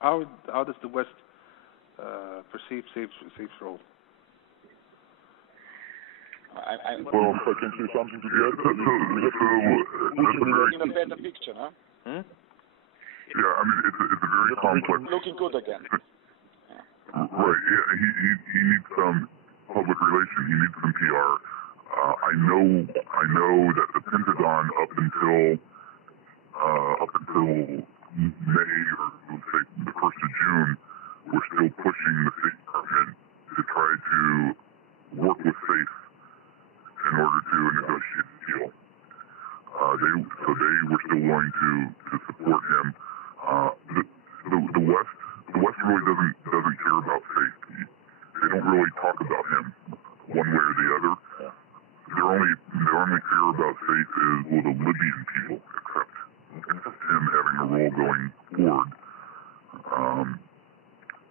How does the West perceive SAFE's role? Well, if I can say something to the in a better picture, huh? Yeah, I mean, it's a very complex. Looking good again. Right, yeah, he needs some public relation, he needs some PR. I know that the Pentagon up until May, or let's say the 1st of June, we're still pushing the State Department to try to work with SAFE in order to negotiate a deal. They were still willing to support him. The West really doesn't care about SAFE. They don't really talk about him one way or the other. Their only fear about SAFE is, will the Libyan people accept him having a role going forward.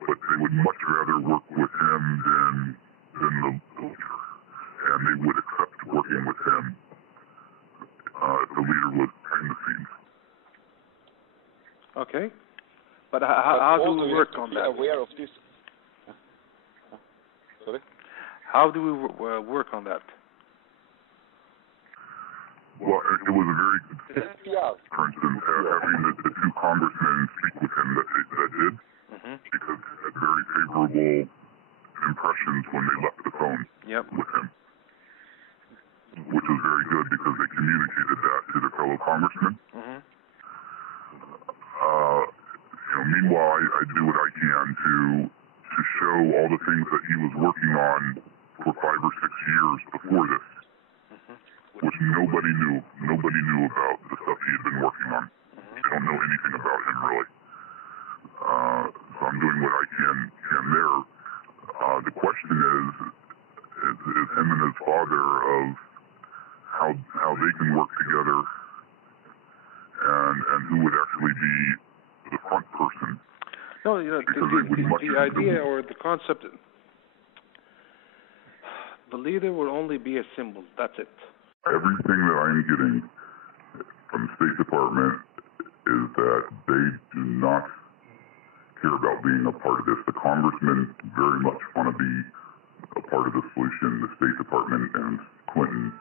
But they would much rather work with him than the leader. And they would accept working with him if the leader was behind the scenes. Okay. But how do we work on that? Aware of this. Sorry? How do we work on that? Well, it was a very good step, for instance, having the two congressmen speak with him that did, because they had very favorable impressions when they left the phone with him, which was very good because they communicated that to their fellow congressmen. Meanwhile, I do what I can to show all the things that he was working on for 5 or 6 years before this, which nobody knew about the stuff he had been working on. They don't know anything about him really. So I'm doing what I can there. The question is him and his father of how they can work together and who would actually be the front person. No, the idea or the concept, the leader will only be a symbol. That's it. Everything that I'm getting from the State Department is that they do not care about being a part of this. The congressmen very much want to be a part of the solution. The State Department and Clinton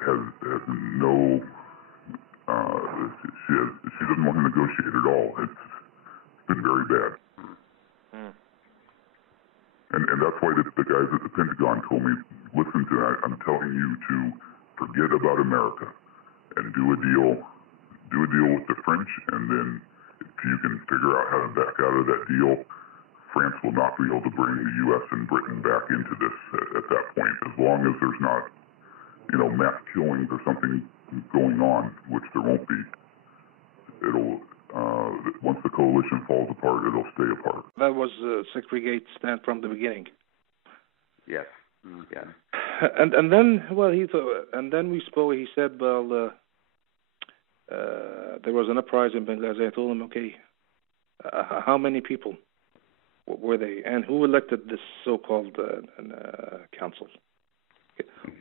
has no. She doesn't want to negotiate at all. It's been very bad. And that's why the guys at the Pentagon told me, listen to that, I'm telling you to forget about America and do a deal with the French, and then if you can figure out how to back out of that deal, France will not be able to bring the U.S. and Britain back into this at that point, as long as there's not, mass killings or something going on, which there won't be. It'll once the coalition falls apart, it'll stay apart. That was Secretary Gates' stand from the beginning. Yes. Yeah. And then, and then we spoke. He said, well, there was an uprising in Benghazi. I told him, okay, how many people were they, and who elected this so-called council?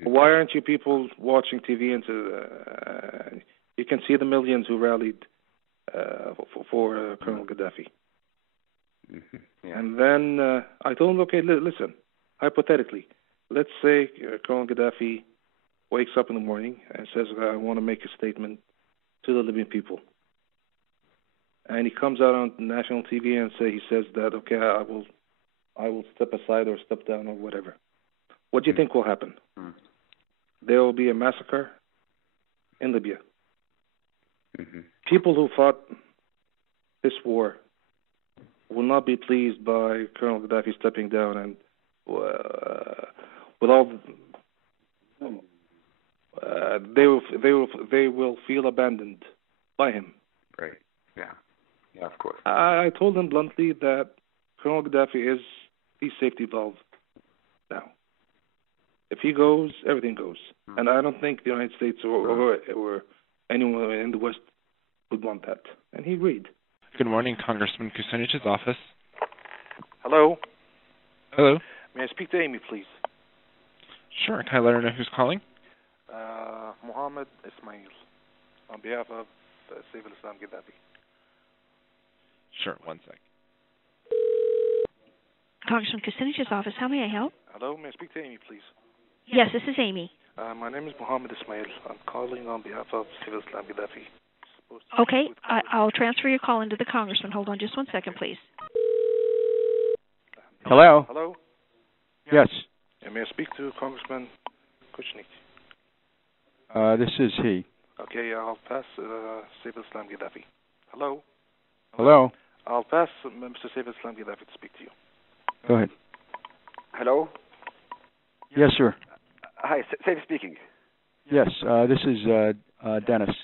Why aren't you people watching TV and you can see the millions who rallied for Colonel Gaddafi? And then I told him, okay, listen, hypothetically, let's say Colonel Gaddafi wakes up in the morning and says, I want to make a statement to the Libyan people. And he comes out on national TV and he says that, okay, I will step aside or step down or whatever. What do you think will happen? There will be a massacre in Libya. People who fought this war will not be pleased by Colonel Gaddafi stepping down, and with all they will feel abandoned by him. Right. Yeah, of course. I told him bluntly that Colonel Gaddafi is the safety valve now. If he goes, everything goes. And I don't think the United States or anyone in the West would want that. And he agreed. Good morning, Congressman Kucinich's office. Hello. Hello. May I speak to Amy, please? Sure. Can I let her know who's calling? Mohammed Ismail, on behalf of Saif al-Islam Gaddafi. Sure, one sec. Congressman Kucinich's office. How may I help? Hello, may I speak to Amy, please? Yes, this is Amy. My name is Mohammed Ismail. I'm calling on behalf of Civil Islam Gaddafi. Okay, I'll transfer your call into the congressman. Hold on just one second, please. Hello? Hello? Yes. May I speak to Congressman Kuchnik? This is he. Okay, I'll pass Civil Islam Gaddafi. Hello? Hello? I'll pass Mr. Civil Islam Gaddafi to speak to you. Go ahead. Hello? Yes, sir. Hi, Saif speaking. Yes, this is Dennis.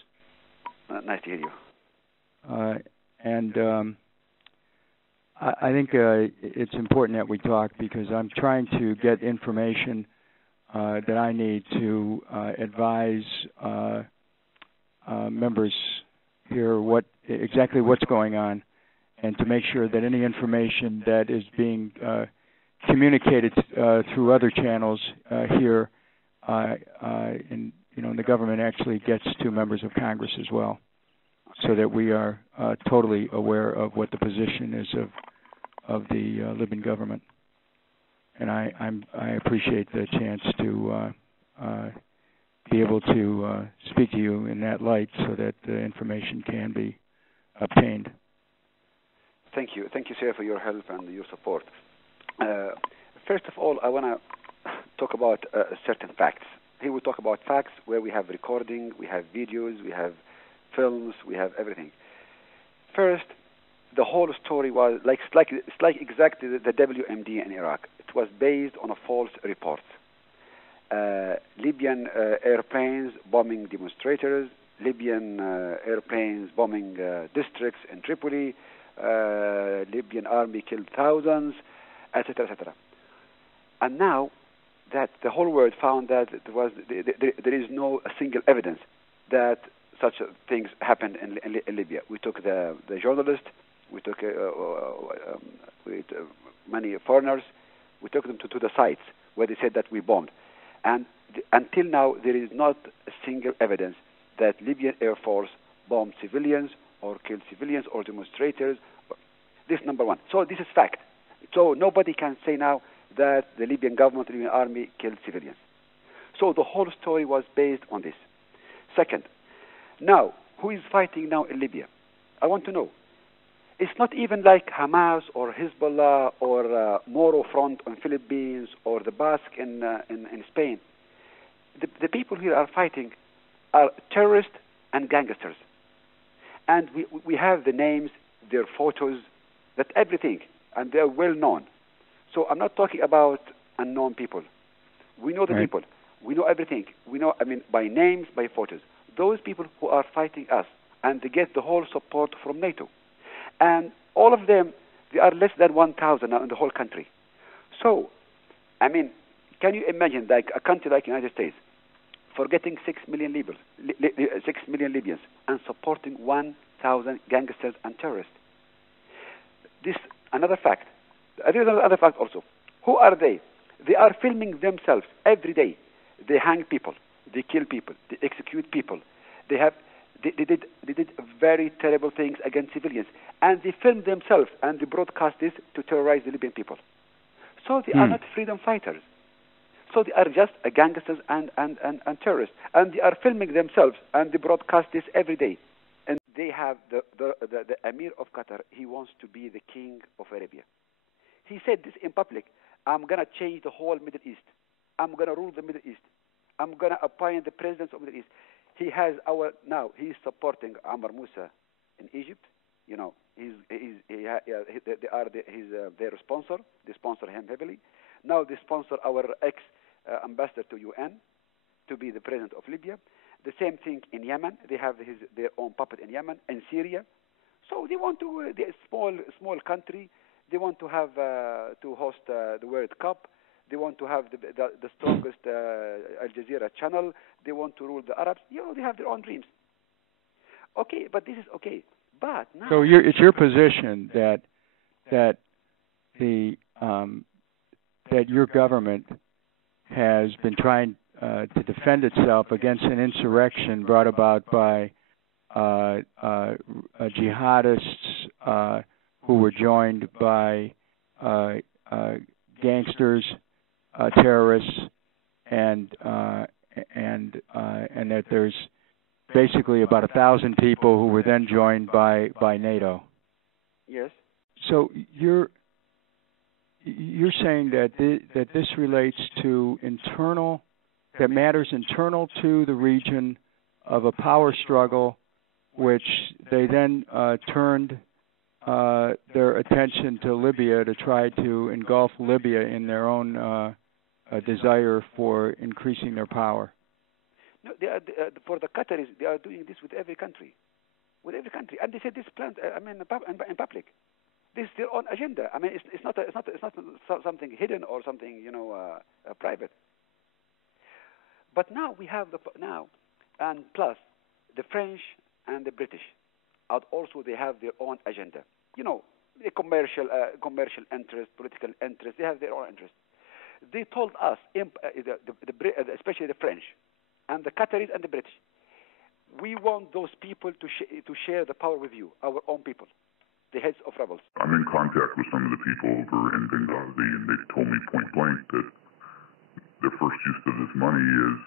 Nice to hear you. I think it's important that we talk because I'm trying to get information that I need to advise members here exactly what's going on, and to make sure that any information that is being communicated through other channels here in the government actually gets to members of Congress as well, so that we are totally aware of what the position is of the Libyan government. And I appreciate the chance to be able to speak to you in that light, so that the information can be obtained. Thank you, sir, for your help and your support. First of all, I want to talk about certain facts. Here we talk about facts where we have recording, we have videos, we have films, we have everything. First, the whole story was like exactly the WMD in Iraq. It was based on a false report. Libyan airplanes bombing demonstrators, Libyan airplanes bombing districts in Tripoli, Libyan army killed thousands, etc., etc. And now that the whole world found that there is no single evidence that such things happened in Libya. We took the journalist, we took many foreigners, we took them to the sites where they said that we bombed. And until now, there is not a single evidence that Libyan Air Force bombed civilians or killed civilians or demonstrators. This is number one. So this is fact. So nobody can say now that the Libyan government, the Libyan army killed civilians. So the whole story was based on this. Second, now, who is fighting now in Libya? I want to know. It's not even like Hamas or Hezbollah or Moro Front in Philippines or the Basque in Spain. The people here are fighting are terrorists and gangsters. And we have the names, their photos, that everything, and they're well known. So I'm not talking about unknown people. We know the right. people. We know everything. We know, by names, by photos. Those people who are fighting us, and they get the whole support from NATO. And all of them, they are less than 1,000 now in the whole country. So, can you imagine like a country like the United States forgetting 6 million Libyans and supporting 1,000 gangsters and terrorists? This another fact. There is another fact also. Who are they? They are filming themselves every day. They hang people. They kill people. They execute people. They did very terrible things against civilians, and they film themselves and they broadcast this to terrorize the Libyan people. So they are not freedom fighters. So they are just gangsters and terrorists, and they are filming themselves and they broadcast this every day. And they have the Emir of Qatar. He wants to be the king of Arabia. He said this in public. I'm gonna change the whole Middle East. I'm gonna rule the Middle East. I'm gonna appoint the presidents of the Middle East. He has he's supporting Ammar Moussa in Egypt. You know, he's their sponsor. They sponsor him heavily. Now they sponsor our ex-ambassador to UN to be the president of Libya. The same thing in Yemen. They have their own puppet in Yemen and Syria. So they want to, they're a small country. They want to have to host the World Cup. They want to have the strongest Al Jazeera channel. They want to rule the Arabs. They have their own dreams. Okay, but this is okay. But now, so it's your position that the that your government has been trying to defend itself against an insurrection brought about by jihadists who were joined by gangsters, terrorists, and that there's basically about 1,000 people who were then joined by NATO. Yes. So you're saying that that this relates to matters internal to the region of a power struggle, which they then turned their attention to Libya to try to engulf Libya in their own desire for increasing their power. No, they are, for the Qataris, they are doing this with every country, and they said this plant. In public, this is their own agenda. I mean, it's not something hidden or something private. But now we have and plus the French and the British, and also they have their own agenda. The commercial interest, political interest. They have their own interest. They told us, especially the French, and the Qataris and the British, we want those people to share the power with you, our own people, the heads of rebels. I'm in contact with some of the people over in Benghazi, and they told me point blank that their first use of this money is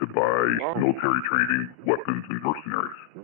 to buy military training, weapons, and mercenaries.